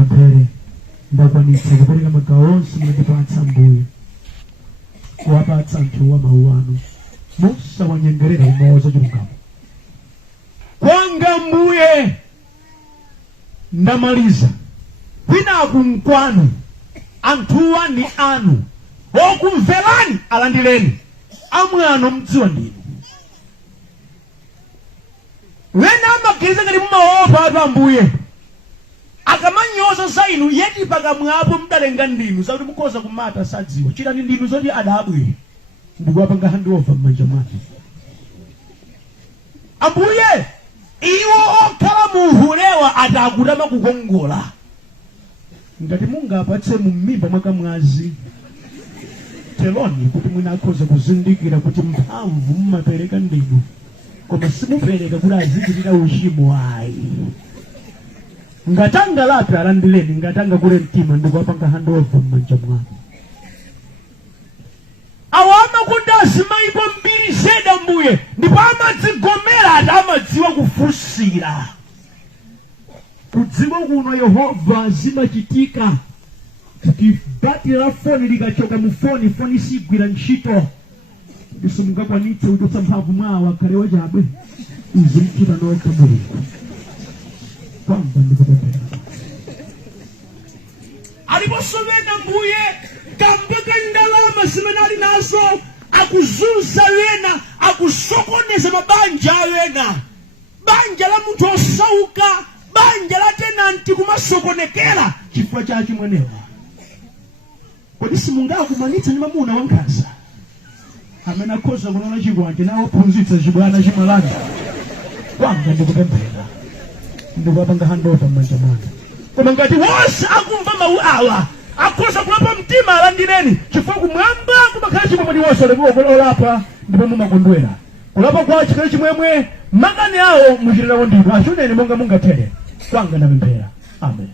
ndipemphere ndakwanitsa kupereka magawo onse mundipatsa Ambuye kuwapatsa anthuwa mawu anu musawanyengerera kumawoza chilungamo kwanga Ambuye. Ndamaliza kwinaku nkwanu, anthuwa ni anu, okumverani alandireni, amwano mdziwa ndinu. Wena amaganiza ngati mumaopa atu Ambuye akamanyoza za inu yeti pakamwapo mdalenga ndinu zakuti mukhoza kumata sadziwa chitani ndinu zoti adabwe ndikuwapanga handiova m'manja mwake. Ambuye iwo okhala muhulewa atakutama kukongola ngati mungapatse mu m'mimba mwakamwazi teloni kuti mwina akhoza kuzindikira kuti mphamvu mumapereka ndinu koma simupereka kuti azichitira uchimo ayi. Ngatanga lapi alandireni, ngatanga kule mtima ndikuwapanga handover m'manja mwake. Awama kundasi maipo mbiri zeda Ambuye ndipo amadzigomera ati amadziwa kufusira. Kudziwa kuno Yehova zimachitika kuti bati la foni likachoka mu foni sigwira ntchito ndiso mungakwanitse kutotsa mphamvu mwawo akhale wachabwe izi mchita nokha Mulungu kwamba ndikupempera. Aliposovena Ambuye kambaka ndalama zimene ali nazo akuzunza wena, akusokoneza mabanja awena, banja la munthu osauka, banja la tenanti kumasokonekera chifukwa cha chimwenewa. Kodi simungakumanitsa ndi mamuna wankhanza amene akhoza kunola chigwanje nawo phunzitsa chibwana chimalanda kwanga ndikupempera ndikuwapanga handover m'manja mwake. Koma ngati wonse akumva mawu awa akhoza kulapa mtima alandireni chifukwa kumwamba kumakhala chimwemwe wonse olapa ndipo mumakondwera. Kulapa kwa chikhala chimwemwe makani awo muchitirawo ndinu achuneni monga mungathere kwanga ndapemphera. Amen.